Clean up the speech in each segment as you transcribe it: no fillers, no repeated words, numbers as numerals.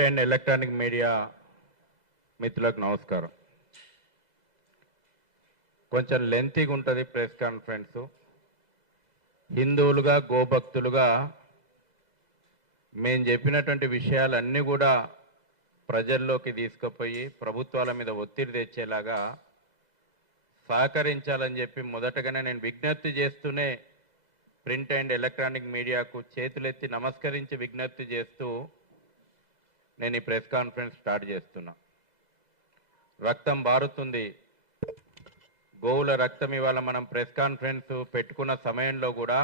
Print and electronic media మిత్రులకు నమస్కారం. కొంచెం లెంతీగా ఉంటుంది ప్రెస్ కాన్ఫరెన్స్. హిందువులుగా గోభక్తులుగా మేము చెప్పినటువంటి విషయాలన్నీ కూడా ప్రజల్లోకి తీసుకుపోయి ప్రభుత్వాల మీద ఒత్తిడి తెచ్చేలాగా సహకరించాలని చెప్పి మొదటగానే నేను విజ్ఞప్తి చేస్తూనే ప్రింట్ అండ్ ఎలక్ట్రానిక్ మీడియాకు చేతులెత్తి నమస్కరించి విజ్ఞప్తి చేస్తూ నేను ఈ ప్రెస్ కాన్ఫరెన్స్ స్టార్ట్ చేస్తున్నా. రక్తం బారుతుంది, గోవుల రక్తం. ఇవాళ మనం ప్రెస్ కాన్ఫరెన్స్ పెట్టుకున్న సమయంలో కూడా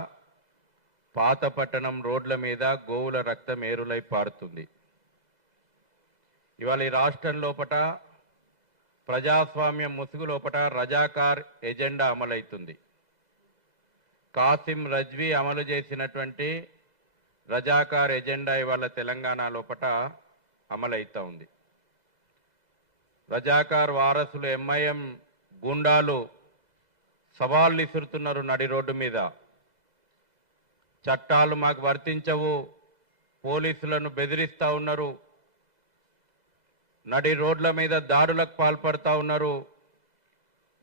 పాతపట్టణం రోడ్ల మీద గోవుల రక్తం ఏరులై పారుతుంది. ఇవాళ ఈ రాష్ట్రం లోపట ప్రజాస్వామ్యం ముసుగు లోపట రజాకార్ ఎజెండా అమలవుతుంది. కాసిం రజ్వీ అమలు చేసినటువంటి రజాకార్ ఎజెండా ఇవాళ తెలంగాణ లోపట అమలవుతూ ఉంది. రజాకార్ వారసులు ఎంఐఎం గుండాలు సవాళ్ళు ఇసురుతున్నారు నడి రోడ్డు మీద. చట్టాలు మాకు వర్తించవు, పోలీసులను బెదిరిస్తూ ఉన్నారు, నడి రోడ్ల మీద దాడులకు పాల్పడుతూ ఉన్నారు,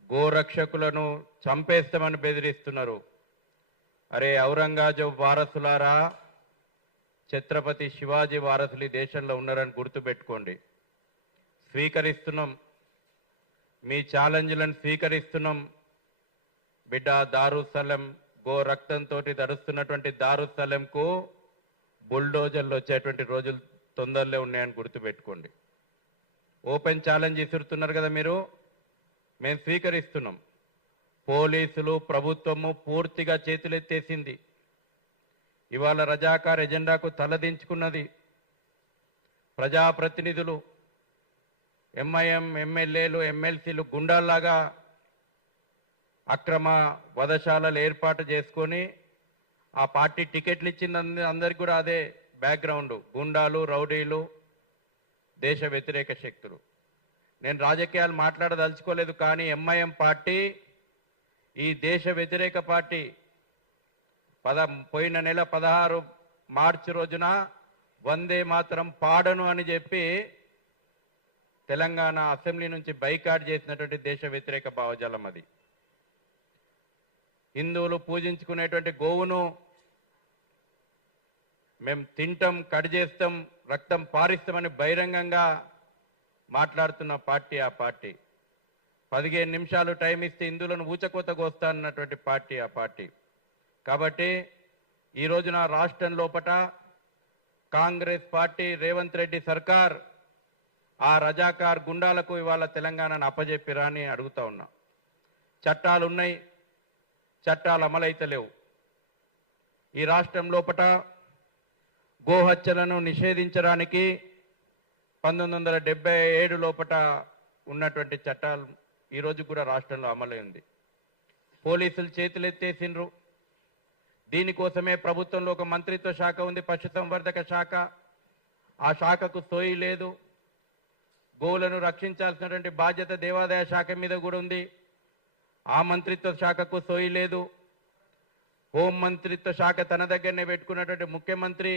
గోరక్షకులను చంపేస్తామని బెదిరిస్తున్నారు. అరే ఔరంగజేబు వారసులారా, ఛత్రపతి శివాజీ వారసులు ఈ దేశంలో ఉన్నారని గుర్తుపెట్టుకోండి. స్వీకరిస్తున్నాం, మీ ఛాలెంజ్లను స్వీకరిస్తున్నాం. బిడ్డ దారుసలం గో రక్తంతో దడుస్తున్నటువంటి దారుసలంకు బుల్డోజర్లు వచ్చేటువంటి రోజులు తొందరలో ఉన్నాయని గుర్తుపెట్టుకోండి. ఓపెన్ ఛాలెంజ్ ఇస్తున్నారు కదా మీరు, మేము స్వీకరిస్తున్నాం. పోలీసులు ప్రభుత్వము పూర్తిగా చేతులెత్తేసింది. ఇవాళ రజాకార్ ఎజెండాకు తలదించుకున్నది. ప్రజాప్రతినిధులు, ఎంఐఎం ఎమ్మెల్యేలు, ఎమ్మెల్సీలు గుండాల్లాగా అక్రమ వధశాలలు ఏర్పాటు చేసుకొని ఆ పార్టీ టికెట్లు ఇచ్చింది అందరికి కూడా అదే బ్యాక్గ్రౌండ్. గుండాలు, రౌడీలు, దేశ వ్యతిరేక శక్తులు. నేను రాజకీయాలు మాట్లాడదలుచుకోలేదు, కానీ ఎంఐఎం పార్టీ ఈ దేశ వ్యతిరేక పార్టీ. పోయిన నెల 16 మార్చి రోజున వందే మాతరం పాడను అని చెప్పి తెలంగాణ అసెంబ్లీ నుంచి బైకాట్ చేసినటువంటి దేశ వ్యతిరేక భావజాలం అది. హిందువులు పూజించుకునేటువంటి గోవును మేము తింటాం, కట్ చేస్తాం, రక్తం పారిస్తామని బహిరంగంగా మాట్లాడుతున్న పార్టీ ఆ పార్టీ. 15 నిమిషాలు టైం ఇస్తే హిందువులను ఊచకోత కోస్తా అన్నటువంటి పార్టీ ఆ పార్టీ. కాబట్టి ఈ రోజున రాష్ట్రం లోపట కాంగ్రెస్ పార్టీ, రేవంత్ రెడ్డి సర్కార్ ఆ రజాకార్ గుండాలకు ఇవాళ తెలంగాణను అప్పజెప్పిరా అని అడుగుతా ఉన్నా. చట్టాలు ఉన్నాయి, చట్టాలు అమలైతలేవు. ఈ రాష్ట్రం లోపట గోహత్యలను నిషేధించడానికి 1977 లోపట ఉన్నటువంటి చట్టాలు ఈరోజు కూడా రాష్ట్రంలో అమలై ఉంది. పోలీసులు చేతులెత్తేసిండ్రు. దీనికోసమే ప్రభుత్వంలో ఒక మంత్రిత్వ శాఖ ఉంది, పశుసంవర్ధక శాఖ. ఆ శాఖకు సోయి లేదు. గోవులను రక్షించాల్సినటువంటి బాధ్యత దేవాదాయ శాఖ మీద కూడా ఉంది. ఆ మంత్రిత్వ శాఖకు సోయి లేదు. హోం మంత్రిత్వ శాఖ తన దగ్గరనే పెట్టుకున్నటువంటి ముఖ్యమంత్రి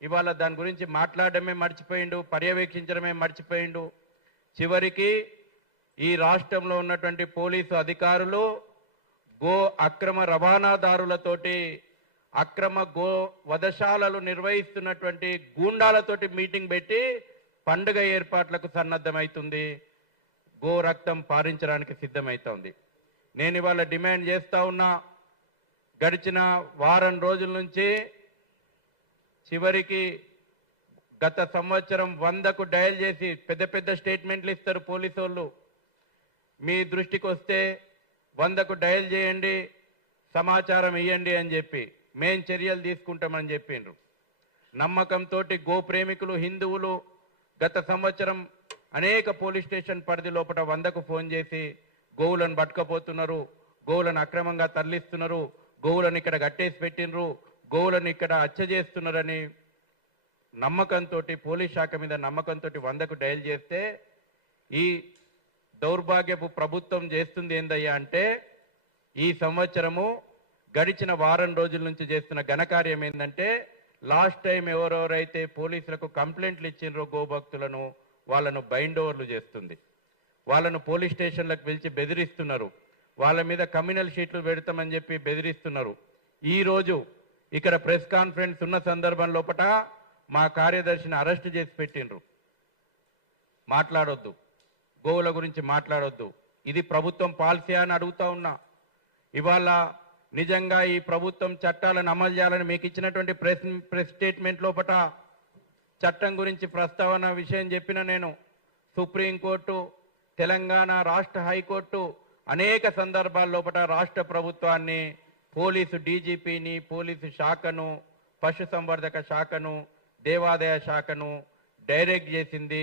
ఇవాళ దాని గురించి మాట్లాడడమే మర్చిపోయిండు, పర్యవేక్షించడమే మర్చిపోయిండు. చివరికి ఈ రాష్ట్రంలో ఉన్నటువంటి పోలీసు అధికారులు గో అక్రమ రవాణాదారులతోటి, అక్రమ గో వధశాలలు నిర్వహిస్తున్నటువంటి గూండాలతోటి మీటింగ్ పెట్టి పండుగ ఏర్పాట్లకు సన్నద్ధమవుతుంది, గో రక్తం పారించడానికి సిద్ధమవుతోంది. నేను ఇవాళ డిమాండ్ చేస్తా ఉన్నా, గడిచిన వారం రోజుల నుంచి చివరికి గత సంవత్సరం 100కు డయల్ చేసి పెద్ద పెద్ద స్టేట్మెంట్లు ఇస్తారు పోలీసు వాళ్ళు. మీ దృష్టికి వస్తే 100కు డయల్ చేయండి, సమాచారం ఇవ్వండి అని చెప్పి మేం చర్యలు తీసుకుంటామని చెప్పిండ్రు. నమ్మకంతో గో ప్రేమికులు, హిందువులు గత సంవత్సరం అనేక పోలీస్ స్టేషన్ పరిధి లోపల 100కు ఫోన్ చేసి గోవులను పట్టుకపోతున్నారు, గోవులను అక్రమంగా తరలిస్తున్నారు, గోవులను ఇక్కడ కట్టేసి పెట్టినరు, గోవులను ఇక్కడ హత్య చేస్తున్నారని నమ్మకంతో, పోలీస్ శాఖ మీద నమ్మకంతో 100కు డయల్ చేస్తే ఈ దౌర్భాగ్యపు ప్రభుత్వం చేస్తుంది ఏందయ్యా అంటే, ఈ సంవత్సరము గడిచిన వారం రోజుల నుంచి చేస్తున్న ఘనకార్యం ఏంటంటే లాస్ట్ టైం ఎవరెవరైతే పోలీసులకు కంప్లైంట్లు ఇచ్చిండ్రో గోభక్తులను వాళ్ళను బైండ్ ఓవర్లు చేస్తుంది. వాళ్ళను పోలీస్ స్టేషన్లకు పిలిచి బెదిరిస్తున్నారు. వాళ్ళ మీద కమ్యూనల్ షీట్లు పెడతామని చెప్పి బెదిరిస్తున్నారు. ఈరోజు ఇక్కడ ప్రెస్ కాన్ఫరెన్స్ ఉన్న సందర్భం లోపట మా కార్యదర్శిని అరెస్ట్ చేసి పెట్టిండ్రు. మాట్లాడొద్దు, గోవుల గురించి మాట్లాడొద్దు, ఇది ప్రభుత్వం పాలసీ అని అడుగుతా ఉన్నా. ఇవాళ నిజంగా ఈ ప్రభుత్వం చట్టాలను అమలు చేయాలని మీకు ఇచ్చినటువంటి ప్రెస్ స్టేట్మెంట్ లోపట చట్టం గురించి ప్రస్తావన విషయం చెప్పిన నేను. సుప్రీంకోర్టు, తెలంగాణ రాష్ట్ర హైకోర్టు అనేక సందర్భాల లోపట రాష్ట్ర ప్రభుత్వాన్ని, పోలీసు డీజీపీని, పోలీసు శాఖను, పశుసంవర్ధక శాఖను, దేవాదాయ శాఖను డైరెక్ట్ చేసింది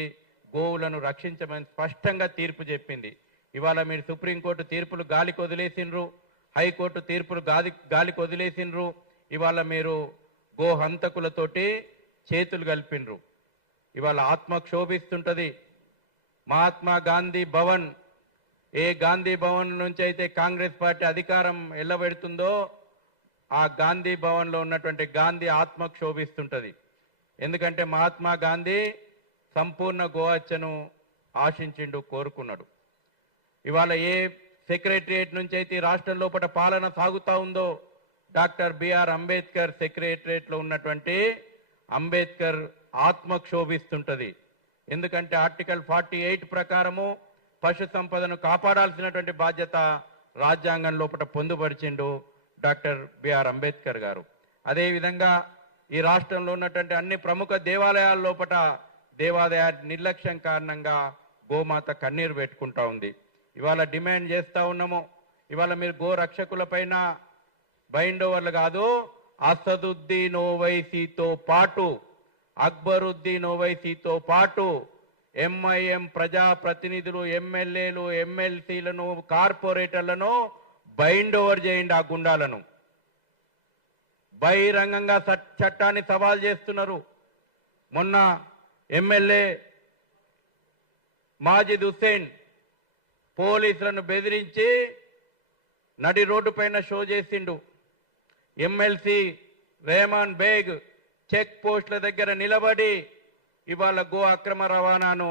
గోవులను రక్షించమని స్పష్టంగా తీర్పు చెప్పింది. ఇవాళ మీరు సుప్రీంకోర్టు తీర్పులు గాలికి వదిలేసిండ్రు, హైకోర్టు తీర్పులు గాలికి వదిలేసిండ్రు. ఇవాళ మీరు గో హంతకులతోటి చేతులు కలిపిండ్రు. ఇవాళ ఆత్మ క్షోభిస్తుంటది. మహాత్మా గాంధీ భవన్, ఏ గాంధీ భవన్ నుంచి అయితే కాంగ్రెస్ పార్టీ అధికారం ఎల్లబెడుతుందో ఆ గాంధీ భవన్లో ఉన్నటువంటి గాంధీ ఆత్మ క్షోభిస్తుంటది. ఎందుకంటే మహాత్మా గాంధీ సంపూర్ణ గోహత్యను ఆశించిండు, కోరుకున్నాడు. ఇవాళ ఏ సెక్రటరియట్ నుంచి అయితే రాష్ట్రం లోపల పాలన సాగుతా ఉందో డాక్టర్ బిఆర్ అంబేద్కర్ సెక్రటరియట్లో ఉన్నటువంటి అంబేద్కర్ ఆత్మ క్షోభిస్తుంటది. ఎందుకంటే ఆర్టికల్ 48 ప్రకారము పశు సంపదను కాపాడాల్సినటువంటి బాధ్యత రాజ్యాంగం లోపల పొందుపరిచిండు డాక్టర్ బిఆర్ అంబేద్కర్ గారు. అదేవిధంగా ఈ రాష్ట్రంలో ఉన్నటువంటి అన్ని ప్రముఖ దేవాలయాల లోపల దేవాదాయ నిర్లక్ష్యం కారణంగా గోమాత కన్నీరు పెట్టుకుంటా ఉంది. ఇవాళ డిమాండ్ చేస్తూ ఉన్నాము, ఇవాళ మీరు గో రక్షకులపైన బైండ్ ఓవర్లు కాదు, అసదుద్దీన్ ఓవైసీతో పాటు, అక్బరుద్దీన్ ఓవైసీతో పాటు ఎంఐఎం ప్రజాప్రతినిధులు, ఎమ్మెల్యేలు, ఎమ్మెల్సీలను, కార్పొరేటర్లను బైండ్ ఓవర్ చేయండి. ఆ గుండాలను బహిరంగంగా చట్టాన్ని సవాల్ చేస్తున్నారు. మొన్న ఎమ్మెల్యే మాజిద్ హుస్సేన్ పోలీసులను బెదిరించి నడి రోడ్డు పైన షో చేసిండు. ఎమ్మెల్సీ రెహమాన్ బేగ్ చెక్ పోస్టుల దగ్గర నిలబడి ఇవాళ గో అక్రమ రవాణాను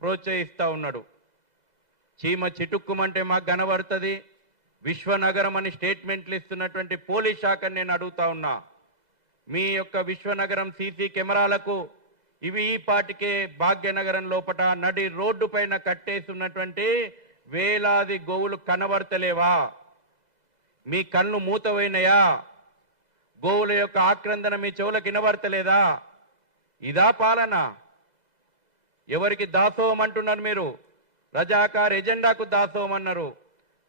ప్రోత్సహిస్తూ ఉన్నాడు. చీమ చిటుక్కుమంటే మాకు కనబడుతుంది. విశ్వనగరం అని స్టేట్మెంట్లు ఇస్తున్నటువంటి పోలీస్ శాఖను నేను అడుగుతా ఉన్నా, మీ యొక్క విశ్వనగరం సీసీ కెమెరాలకు ఇవి ఈ పాటికే భాగ్యనగరం లోపట నడి రోడ్డు పైన కట్టేస్తున్నటువంటి వేలాది గోవులు కనబడతలేవా? మీ కళ్ళు మూతపోయినాయా? గోవుల యొక్క ఆక్రందన మీ చెవులకు వినబడతలేదా? ఇదా పాలన? ఎవరికి దాసోహం అంటున్నారు మీరు? రజాకార్ ఎజెండాకు దాసోహం అన్నారు.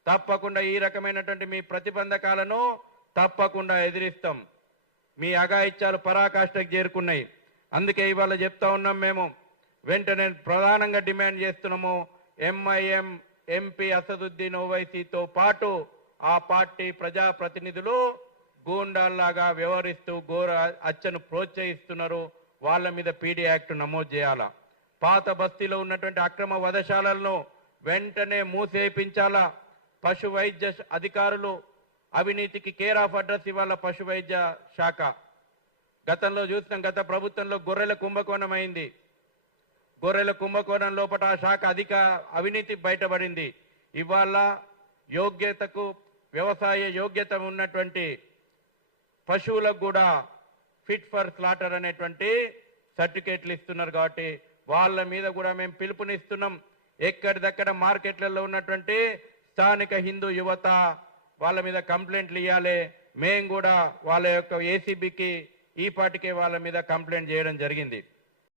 తప్పకుండా ఈ రకమైనటువంటి మీ ప్రతిబంధకాలను తప్పకుండా ఎదిరిస్తాం. మీ అఘాయిత్యాలు పరాకాష్ఠకు చేరుకున్నాయి. అందుకే ఇవాళ చెప్తా ఉన్నాం, మేము వెంటనే ప్రధానంగా డిమాండ్ చేస్తున్నాము, ఎంఐఎం ఎంపీ అసదుద్దీన్ ఓవైసీతో పాటు ఆ పార్టీ ప్రజాప్రతినిధులు గూండాల్లాగా వ్యవహరిస్తూ ఘోర హత్యను ప్రోత్సహిస్తున్నారు. వాళ్ళ మీద పీడీ యాక్ట్ నమోదు చేయాలా. పాత బస్తీలో ఉన్నటువంటి అక్రమ వధశాలలను వెంటనే మూసేపించాలా. పశు వైద్య అధికారులు అవినీతికి కేర్ ఆఫ్ అడ్రస్ ఇవాళ పశు వైద్య శాఖ. గతంలో చూసినాం, గత ప్రభుత్వంలో గొర్రెల కుంభకోణం అయింది. గొర్రెల కుంభకోణం లోపల ఆ శాఖ అవినీతి బయటపడింది. ఇవాళ యోగ్యతకు, వ్యవసాయ యోగ్యత ఉన్నటువంటి పశువులకు కూడా ఫిట్ ఫర్ స్లాటర్ అనేటువంటి సర్టిఫికేట్లు ఇస్తున్నారు. కాబట్టి వాళ్ళ మీద కూడా మేము పిలుపునిస్తున్నాం. ఎక్కడిదక్కడ మార్కెట్లలో ఉన్నటువంటి స్థానిక హిందూ యువత వాళ్ళ మీద కంప్లైంట్లు ఇవ్వాలి. మేము కూడా వాళ్ళ యొక్క ఏసీబీకి ఈ పాటికే వాళ్ళ మీద కంప్లైంట్ చేయడం జరిగింది.